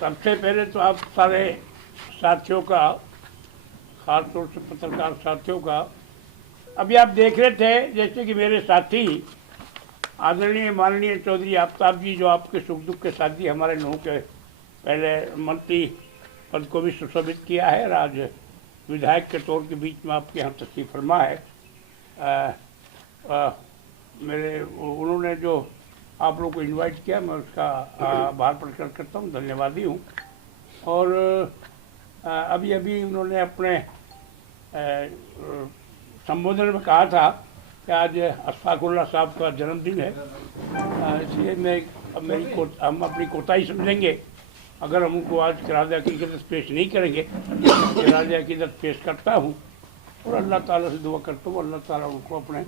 सबसे पहले तो आप सारे साथियों का, खासतौर से पत्रकार साथियों का, अभी आप देख रहे थे जैसे कि मेरे साथी आदरणीय माननीय चौधरी आफ्ताब जी, जो आपके सुख दुख के साथी, हमारे नौ के पहले मंत्री पद को भी सुशोभित किया है और आज विधायक के तौर के बीच में आपके यहाँ तशरीफ फरमा है। उन्होंने जो आप लोगों को इनवाइट किया, मैं उसका आभार प्रकट करता हूँ, धन्यवादी हूँ। और अभी अभी उन्होंने अपने संबोधन में कहा था कि आज अशफाकुल्लाह साहब का जन्मदिन है, इसलिए हम अपनी कोताही समझेंगे अगर हम उनको आज किराया हकीकत पेश नहीं करेंगे। किराया हकीकत पेश करता हूँ और अल्लाह ताला से दुआ करता हूँ, अल्लाह ताला उनको अपने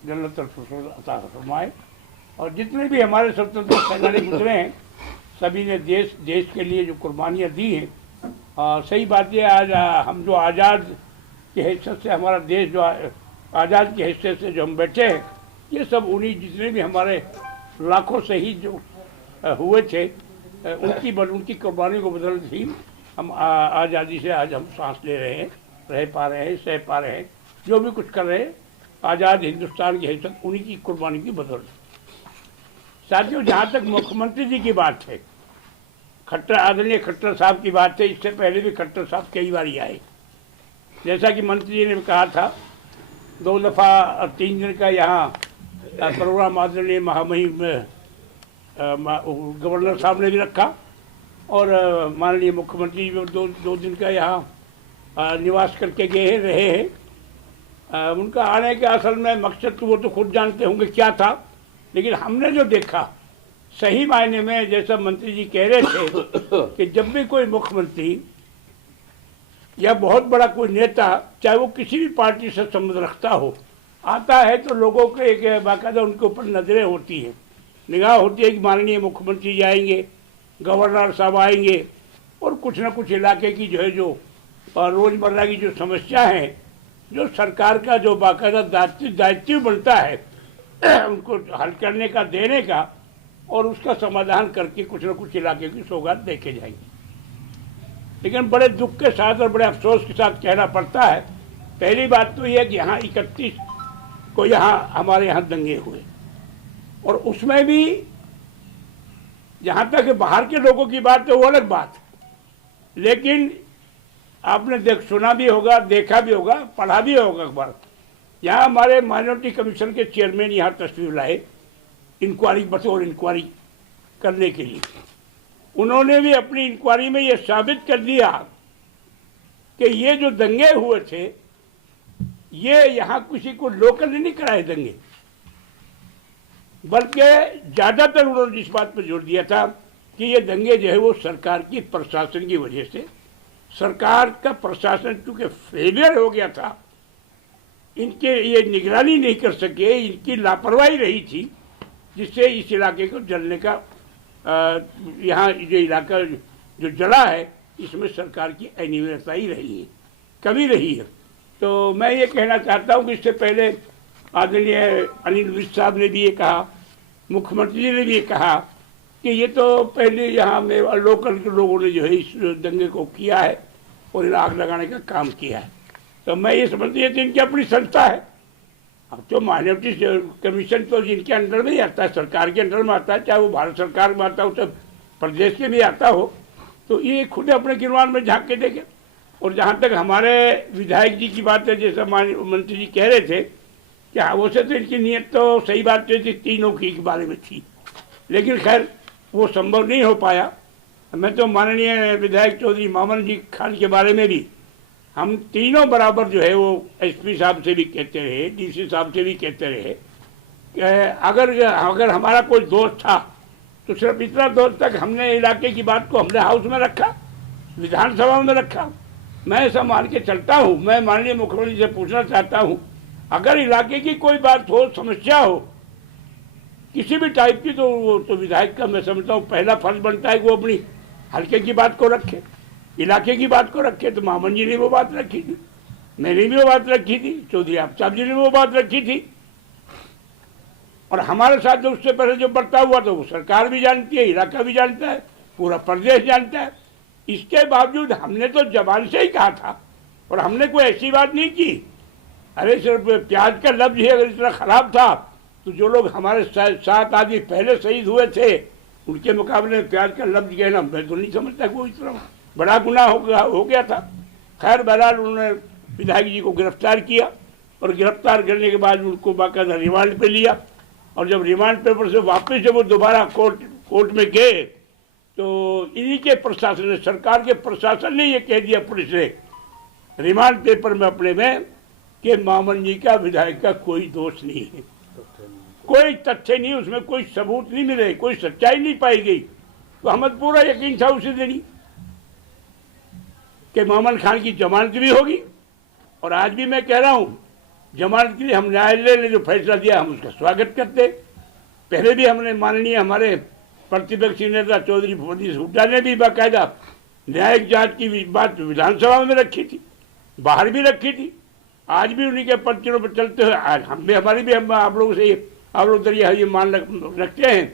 जन्नत अता फरमाए। और जितने भी हमारे स्वतंत्रता सेनानी गुजरे हैं, सभी ने देश के लिए जो कुर्बानियाँ दी हैं, सही बात है, आज हम जो आज़ाद की हैसियत से, हमारा देश जो आज़ाद की हैसियत से जो हम बैठे हैं, ये सब उन्हीं जितने भी हमारे लाखों शहीद जो हुए थे उनकी कुर्बानी को बदल ही हम आज़ादी से आज हम सांस ले रहे हैं, रह पा रहे हैं, सह पा रहे हैं, जो भी कुछ कर रहे हैं, आज़ाद हिंदुस्तान की हैसियत उन्हीं की कुर्बानी की बदल। साथियों, जहाँ तक मुख्यमंत्री जी की बात है, खट्टर, आदरणीय खट्टर साहब की बात है, इससे पहले भी खट्टर साहब कई बार आए। जैसा कि मंत्री जी ने कहा था, 2 दफ़ा 3 दिन का यहाँ प्रोग्राम आदरणीय महामहिम गवर्नर साहब ने भी रखा और माननीय मुख्यमंत्री जी दो दिन का यहाँ निवास करके गए हैं, रहे हैं। उनका आने के असल में मकसद तो वो तो खुद जानते होंगे क्या था, लेकिन हमने जो देखा सही मायने में, जैसा मंत्री जी कह रहे थे कि जब भी कोई मुख्यमंत्री या बहुत बड़ा कोई नेता, चाहे वो किसी भी पार्टी से संबंध रखता हो, आता है तो लोगों के एक बाकायदा उनके ऊपर नज़रें होती है, निगाह होती है कि माननीय मुख्यमंत्री जी आएंगे, गवर्नर साहब आएंगे और कुछ ना कुछ इलाके की जो है जो रोज़मर्रा की जो समस्या है, जो सरकार का जो बाकायदा दायित्व बनता है उनको हल करने का, देने का, और उसका समाधान करके कुछ न कुछ इलाके की सौगात देखे जाएंगे। लेकिन बड़े दुख के साथ और बड़े अफसोस के साथ कहना पड़ता है, पहली बात तो यह है कि यहाँ 31 को यहाँ हमारे यहाँ दंगे हुए, और उसमें भी जहाँ तक बाहर के लोगों की बात है वो अलग बात है, लेकिन आपने सुना भी होगा, देखा भी होगा, पढ़ा भी होगा अखबार। यहाँ हमारे माइनॉरिटी कमीशन के चेयरमैन यहाँ तशरीफ लाए इंक्वायरी, बतौर इंक्वायरी करने के लिए। उन्होंने भी अपनी इंक्वायरी में ये साबित कर दिया कि ये जो दंगे हुए थे, ये यहाँ किसी को लोकल नहीं कराए दंगे, बल्कि ज़्यादातर उन्होंने इस बात पर जोर दिया था कि ये दंगे जो है वो सरकार की प्रशासन की वजह से, सरकार का प्रशासन चूँकि फेलियर हो गया था, इनके ये निगरानी नहीं कर सके, इनकी लापरवाही रही थी, जिससे इस इलाके को जलने का, यहाँ जो इलाका जो जला है, इसमें सरकार की अनिवार्यता ही रही है, कमी रही है। तो मैं ये कहना चाहता हूँ कि इससे पहले आदरणीय अनिल विज साहब ने भी ये कहा, मुख्यमंत्री जी ने भी ये कहा कि ये तो पहले यहाँ में लोकल के लोगों ने जो है इस दंगे को किया है और इन आग लगाने का काम किया है। तो मैं ये समझती है कि इनकी अपनी संस्था है। अब तो माइनॉरिटी कमीशन तो जिनके अंडर में ही आता है, सरकार के अंडर में आता है, चाहे वो भारत सरकार में आता हो, चाहे प्रदेश के भी आता हो, तो ये खुद अपने गिरवान में झांक के देखे। और जहाँ तक हमारे विधायक जी की बात है, जैसा मंत्री जी कह रहे थे कि हाँ, वैसे तो इनकी नीयत तो सही बात थी, तीनों की के बारे में थी, लेकिन खैर वो संभव नहीं हो पाया। मैं तो माननीय विधायक चौधरी मामन जी खान के बारे में भी हम तीनों बराबर जो है वो एसपी साहब से भी कहते रहे, डीसी साहब से भी कहते रहे कि अगर हमारा कोई दोस्त था तो सिर्फ इतना दोस्त तक हमने इलाके की बात को हमने हाउस में रखा, विधानसभा में रखा। मैं ऐसा मान के चलता हूँ। मैं माननीय मुख्यमंत्री से पूछना चाहता हूँ, अगर इलाके की कोई बात हो, समस्या हो किसी भी टाइप की, तो वो तो विधायक का मैं समझता हूँ पहला फर्ज बनता है कि वो अपनी हल्के की बात को रखे, इलाके की बात को रखे। तो मामन जी ने वो बात रखी थी, मैंने भी वो बात रखी थी, चौधरी आफ्ताब जी ने वो बात रखी थी। और हमारे साथ जो उससे पहले जो बर्ताव हुआ तो वो सरकार भी जानती है, इलाका भी जानता है, पूरा प्रदेश जानता है। इसके बावजूद हमने तो जबान से ही कहा था और हमने कोई ऐसी बात नहीं की। अरे सिर्फ प्याज का लफ्ज ही अगर इतना खराब था तो जो लोग हमारे साथ आदमी पहले शहीद हुए थे उनके मुकाबले में प्याज का लफ्ज कहना मैं तो नहीं समझता कोई इतना बड़ा गुनाह हो गया था। खैर बहरहाल उन्होंने विधायक जी को गिरफ्तार किया और गिरफ्तार करने के बाद उनको बाकायदा रिमांड पे लिया और जब रिमांड पेपर से वापस जब वो दोबारा कोर्ट में गए तो इन्हीं के प्रशासन ने, सरकार के प्रशासन ने ये कह दिया पुलिस ने रिमांड पेपर में अपने में कि मामन जी का विधायक का कोई दोष नहीं है, कोई तथ्य नहीं, उसमें कोई सबूत नहीं मिले, कोई सच्चाई नहीं पाई गई। तो हमें पूरा यकीन था उसी दिन ही कि मोहम्मद खान की जमानत भी होगी। और आज भी मैं कह रहा हूँ जमानत के लिए हम न्यायालय ने जो फैसला दिया हम उसका स्वागत करते। पहले भी हमने माननीय हमारे प्रतिपक्षी नेता चौधरी फुफुद्दीन हुड्डा ने भी बाकायदा न्यायिक जांच की बात विधानसभा में रखी थी, बाहर भी रखी थी। आज भी उन्हीं के पर्चों पर चलते हुए आज हम भी हमारी भी हम आप लोगों से आप लोग दरिया ये मान रखते हैं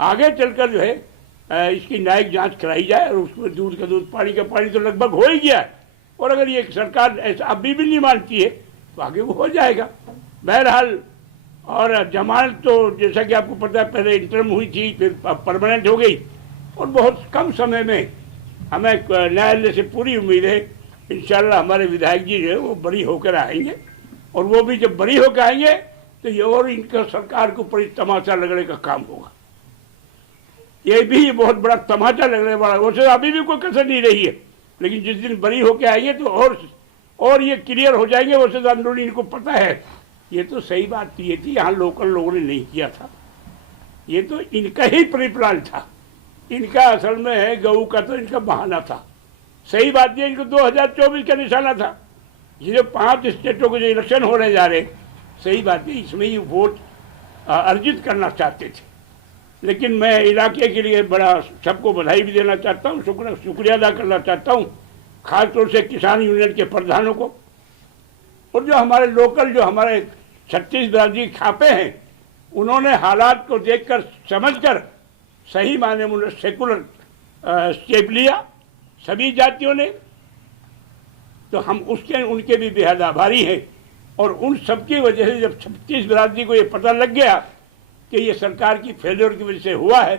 आगे चलकर जो है इसकी न्यायिक जांच कराई जाए और उसमें दूध का दूध पानी का पानी तो लगभग हो ही गया है। और अगर ये सरकार ऐसा अभी भी नहीं मानती है तो आगे वो हो जाएगा। बहरहाल और जमानत तो जैसा कि आपको पता है पहले इंटरम हुई थी फिर परमानेंट हो गई और बहुत कम समय में हमें न्यायालय से पूरी उम्मीद है इंशाल्लाह हमारे विधायक जी जो है वो बरी होकर आएंगे और वो भी जब बरी होकर आएंगे तो ये और इनका सरकार को बड़ी तमाचा लगने का काम होगा। ये भी बहुत बड़ा तमाचा लगने वाला है। वैसे अभी भी कोई कसर नहीं रही है लेकिन जिस दिन बरी होकर आएंगे तो और ये क्लियर हो जाएंगे। वैसे तो अंदरूनी इनको पता है ये तो सही बात ये थी, यहाँ लोकल लोगों ने नहीं किया था, ये तो इनका ही प्री प्लान था, इनका असल में है गऊ का तो इनका बहाना था। सही बात ये इनको 2024 का निशाना था। ये जो 5 स्टेटों के जो इलेक्शन होने जा रहे सही बात है इसमें ही वोट अर्जित करना चाहते थे। लेकिन मैं इलाके के लिए बड़ा सबको बधाई भी देना चाहता हूँ, शुक्रिया अदा करना चाहता हूँ खासतौर से किसान यूनियन के प्रधानों को और जो हमारे लोकल जो हमारे छत्तीसगढ़ जी खापे हैं उन्होंने हालात को देखकर समझकर सही मायने में उन्होंने सेकुलर स्टेप लिया सभी जातियों ने। तो हम उसके उनके भी बेहद आभारी हैं और उन सबकी वजह से जब छत्तीसगढ़ जी को ये पता लग गया कि ये सरकार की फेलियर की वजह से हुआ है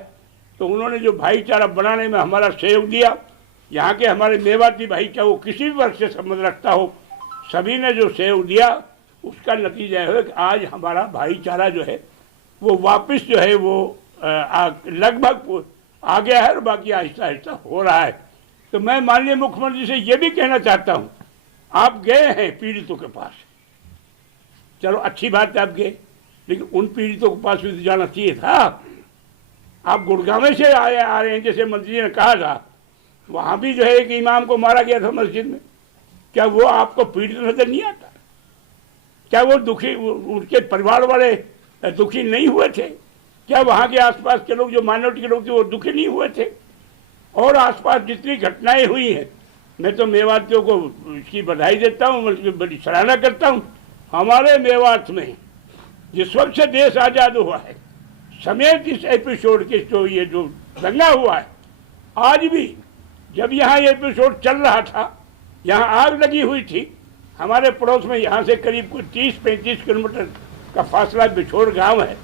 तो उन्होंने जो भाईचारा बनाने में हमारा सहयोग दिया। यहाँ के हमारे मेवाती भाईचारा वो किसी भी वर्ग से संबंध रखता हो सभी ने जो सहयोग दिया उसका नतीजा है कि आज हमारा भाईचारा जो है वो वापस जो है वो लगभग आ गया है और बाकी आहिस्ता आहिस्ता हो रहा है। तो मैं माननीय मुख्यमंत्री से ये भी कहना चाहता हूँ आप गए हैं पीड़ितों के पास, चलो अच्छी बात है आप गए लेकिन उन पीड़ितों के पास भी जाना चाहिए था। आप गुड़गांव से आ रहे हैं जैसे मंत्री जी ने कहा था, वहाँ भी जो है एक इमाम को मारा गया था मस्जिद में, क्या वो आपको पीड़ित नजर नहीं आता? क्या वो दुखी उनके परिवार वाले दुखी नहीं हुए थे? क्या वहाँ के आसपास के लोग जो माइनॉरिटी के लोग थे वो दुखी नहीं हुए थे? और आसपास जितनी घटनाएं हुई हैं मैं तो मेवातियों को इसकी बधाई देता हूँ, बड़ी सराहना करता हूँ। हमारे मेवात में जिस वक्त से देश आज़ाद हुआ है समेत इस एपिसोड के जो ये जो दंगा हुआ है आज भी जब यहाँ ये एपिसोड चल रहा था यहाँ आग लगी हुई थी हमारे पड़ोस में, यहाँ से करीब कोई 30-35 किलोमीटर का फासला बिछोड़ गांव है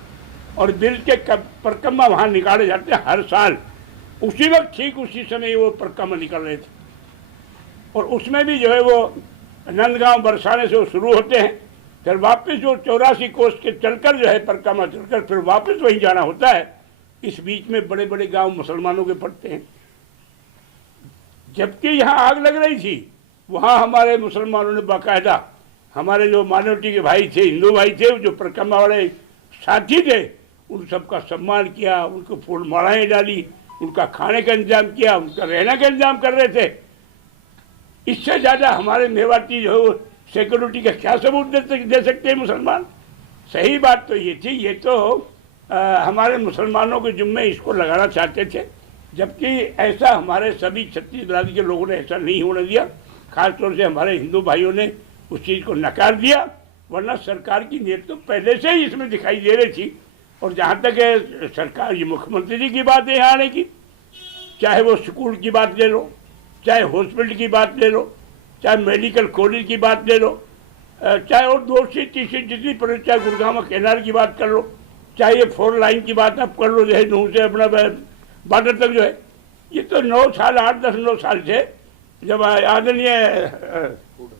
और ब्रिज के परिक्रमा वहाँ निकाले जाते हैं हर साल। उसी वक्त ठीक उसी समय वो परिक्रमा निकल रहे थे और उसमें भी जो है वो नंदगांव बरसाने से वो शुरू होते हैं फिर वापस जो 84 कोस के चलकर जो है परिक्रमा चलकर फिर वापस वहीं जाना होता है। इस बीच में बड़े बड़े गांव मुसलमानों के पड़ते हैं। जबकि यहाँ आग लग रही थी वहाँ हमारे मुसलमानों ने बाकायदा हमारे जो माइनॉरिटी के भाई थे, हिंदू भाई थे, जो परिक्रमा वाले साथी थे, उन सबका सम्मान किया, उनको फूल मालाएं डाली, उनका खाने का इंतजाम किया, उनका रहने का इंतजाम कर रहे थे। इससे ज़्यादा हमारे मेवाती जो है सिक्योरिटी का क्या सबूत दे सकते हैं मुसलमान? सही बात तो ये थी, ये तो हमारे मुसलमानों के जुम्मे इसको लगाना चाहते थे, जबकि ऐसा हमारे सभी छत्तीसगढ़ के लोगों ने ऐसा नहीं होने दिया। खासतौर से हमारे हिंदू भाइयों ने उस चीज़ को नकार दिया, वरना सरकार की नीयत तो पहले से ही इसमें दिखाई दे रही थी। और जहाँ तक है सरकार, ये मुख्यमंत्री जी की बात है यहाँ आने की, चाहे वो स्कूल की बात ले लो, चाहे हॉस्पिटल की बात ले लो, चाहे मेडिकल कॉलेज की बात ले लो, चाहे और दूसरी तीसरी जितनी पर, चाहे गुड़गांव कैनाल की बात कर लो, चाहे ये 4 लाइन की बात आप कर लो, जो है नूह से अपना बॉर्डर तक जो है, ये तो 9 साल 8-10-9 साल से जब आदरणीय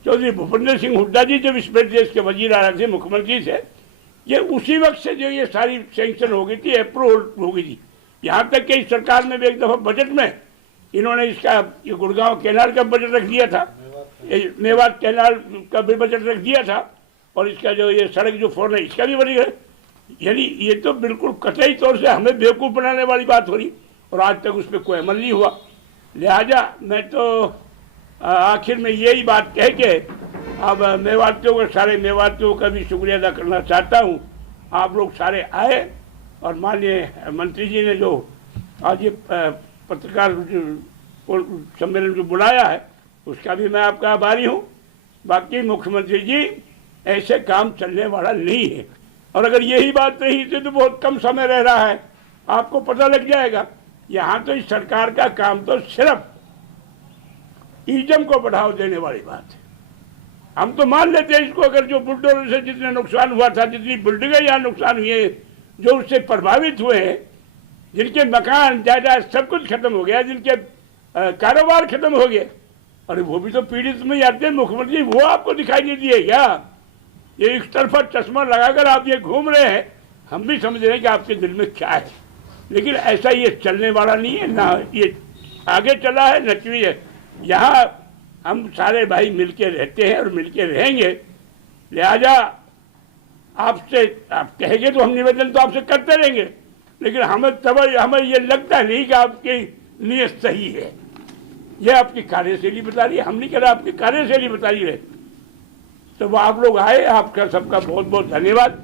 चौधरी भूपेंद्र सिंह हुड्डा जी जब इस प्रदेश के वजीर आ रहे थे, मुख्यमंत्री से, ये उसी वक्त से जो ये सारी सैंक्शन हो गई थी, अप्रूवल हो गई थी। यहाँ तक कि इस सरकार में भी एक दफ़ा बजट में इन्होंने इसका ये गुड़गांव कैनाल का बजट रख दिया था, मेवात कैनाल का भी बजट रख दिया था, और इसका जो ये सड़क जो 4 है इसका भी बजट है। यानी ये तो बिल्कुल कतई तौर से हमें बेवकूफ़ बनाने वाली बात हो रही, और आज तक उस पर कोई अमल नहीं हुआ। लिहाजा मैं तो आखिर में यही बात कह के अब मेवातियों को, सारे मेवातियों का भी शुक्रिया अदा करना चाहता हूँ। आप लोग सारे आए और माननीय मंत्री जी ने जो आज ये पत्रकार सम्मेलन जो बुलाया है उसका भी मैं आपका आभारी हूँ। बाकी मुख्यमंत्री जी, ऐसे काम चलने वाला नहीं है, और अगर यही बात रही तो बहुत कम समय रह रहा है, आपको पता लग जाएगा। यहाँ तो इस सरकार का काम तो सिर्फ ईजम को बढ़ावा देने वाली बात है। हम तो मान लेते हैं इसको, अगर जो बुलडोजर से जितने नुकसान हुआ था, जितनी बिल्डिंगें यहाँ नुकसान हुई है, जो उससे प्रभावित हुए हैं, जिनके मकान जायदाद सब कुछ खत्म हो गया, जिनके कारोबार खत्म हो गए, अरे वो भी तो पीड़ित में आते हैं। मुख्यमंत्री वो आपको दिखाई नहीं दिए क्या? ये एक तरफा चश्मा लगाकर आप ये घूम रहे हैं, हम भी समझ रहे हैं कि आपके दिल में क्या है, लेकिन ऐसा ये चलने वाला नहीं है, ना ये आगे चला है न चुई है। यहाँ हम सारे भाई मिलके रहते हैं और मिलके रहेंगे। लिहाजा आपसे, आप कहेंगे तो हम निवेदन तो आपसे करते रहेंगे, लेकिन हमें ये लगता नहीं कि आपकी नीयत सही है। ये आपकी कार्यशैली बता रही है, हम नहीं कह रहे, आपकी कार्यशैली बता रही है। तो वो आप लोग आए, आपका सबका बहुत बहुत धन्यवाद।